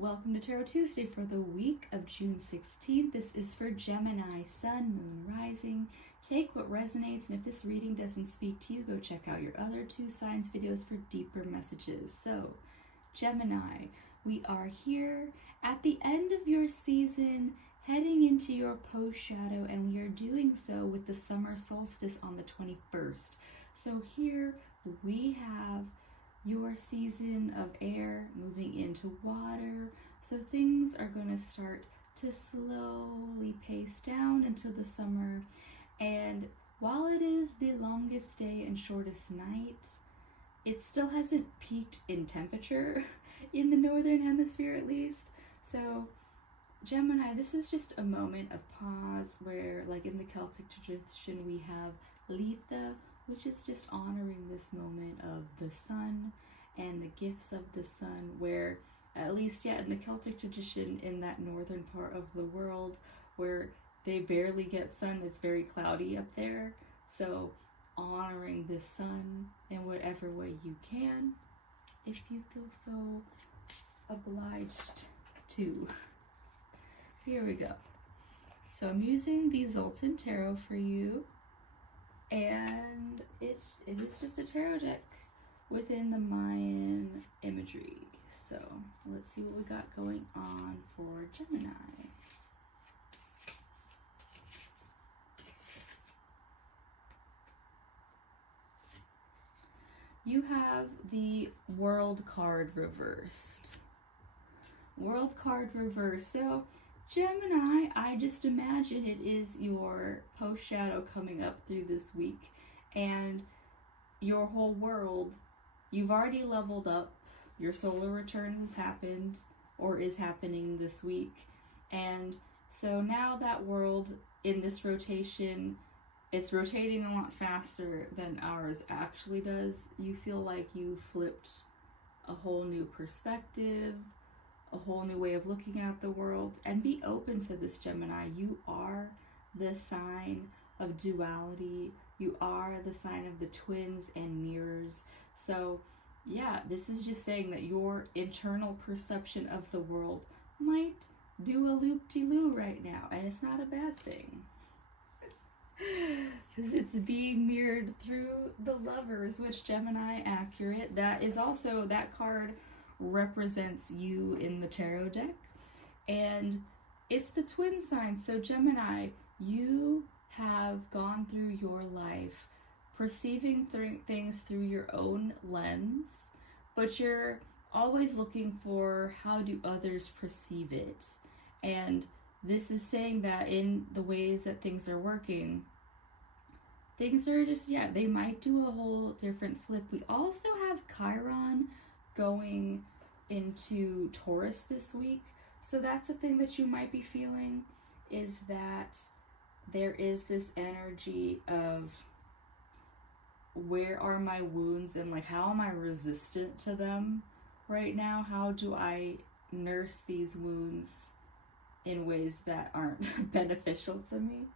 Welcome to Tarot Tuesday for the week of June 16th. This is for Gemini, Sun, Moon, Rising. Take what resonates, and if this reading doesn't speak to you, go check out your other two signs videos for deeper messages. So, Gemini, we are here at the end of your season, heading into your post-shadow, and we are doing so with the summer solstice on the 21st. So here we have your season of air moving into water, so things are going to start to slowly pace down into the summer. And while it is the longest day and shortest night, it still hasn't peaked in temperature in the northern hemisphere, at least. So Gemini, this is just a moment of pause where, like in the Celtic tradition, we have Litha, which is just honoring this moment of the sun and the gifts of the sun, where at least, in the Celtic tradition, in that northern part of the world where they barely get sun, it's very cloudy up there. So honoring the sun in whatever way you can, if you feel so obliged to. Here we go. So I'm using the Xultún Tarot for you, and it is just a tarot deck within the Mayan imagery. So let's see what we got going on for Gemini. You have the World card reversed. World card reversed. So Gemini, I just imagine it is your post-shadow coming up through this week, and your whole world, you've already leveled up, your solar return has happened, or is happening this week, and so now that world in this rotation, it's rotating a lot faster than ours actually does. You feel like you flipped a whole new perspective, a whole new way of looking at the world, and be open to this, Gemini. You are the sign of duality. You are the sign of the twins and mirrors. So yeah, this is just saying that your internal perception of the world might do a loop-de-loo right now, and it's not a bad thing. Because it's being mirrored through the Lovers, which, Gemini, accurate. That is also, that card represents you in the tarot deck, and it's the twin sign. So Gemini, you have gone through your life perceiving things through your own lens, but you're always looking for how do others perceive it. And this is saying that in the ways that things are working, things are just, they might do a whole different flip. We also have Chiron going into Taurus this week. So that's the thing that you might be feeling, is that there is this energy of, where are my wounds, and like, how am I resistant to them right now? How do I nurse these wounds in ways that aren't beneficial to me?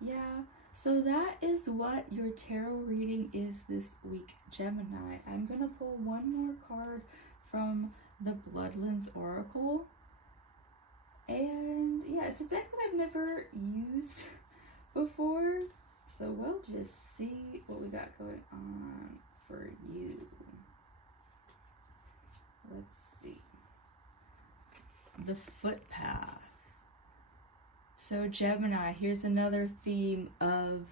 Yeah, so that is what your tarot reading is this week, Gemini. I'm gonna pull one more card from the Bloodlines Oracle. And yeah, it's a deck that I've never used before, so we'll just see what we got going on for you. Let's see. The footpath. So Gemini, here's another theme of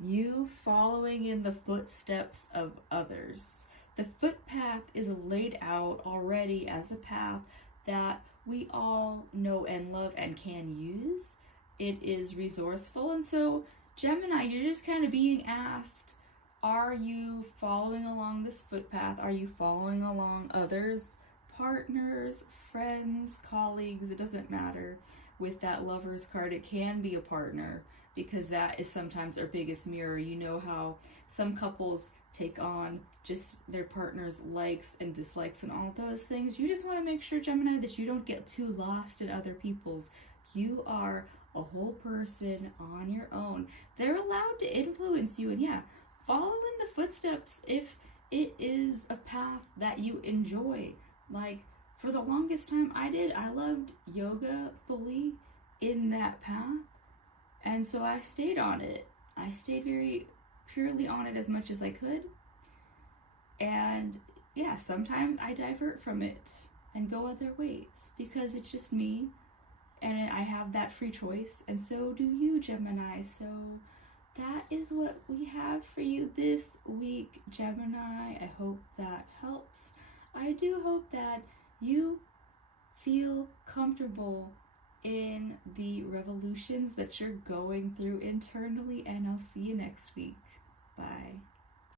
you following in the footsteps of others. The footpath is laid out already as a path that we all know and love and can use. It is resourceful, and so Gemini, you're just kind of being asked, are you following along this footpath? Are you following along others, partners, friends, colleagues? It doesn't matter. With that Lovers card, it can be a partner, because that is sometimes our biggest mirror. You know how some couples take on just their partner's likes and dislikes and all those things. You just want to make sure, Gemini, that you don't get too lost in other people's. You are a whole person on your own. They're allowed to influence you, and follow in the footsteps if it is a path that you enjoy. Like, for the longest time I loved yoga fully in that path. And so I stayed on it. I stayed very purely on it as much as I could. And yeah, sometimes I divert from it and go other ways because it's just me and I have that free choice. And so do you, Gemini. So that is what we have for you this week, Gemini. I hope that helps. I do hope that you feel comfortable in the revolutions that you're going through internally, and I'll see you next week. Bye.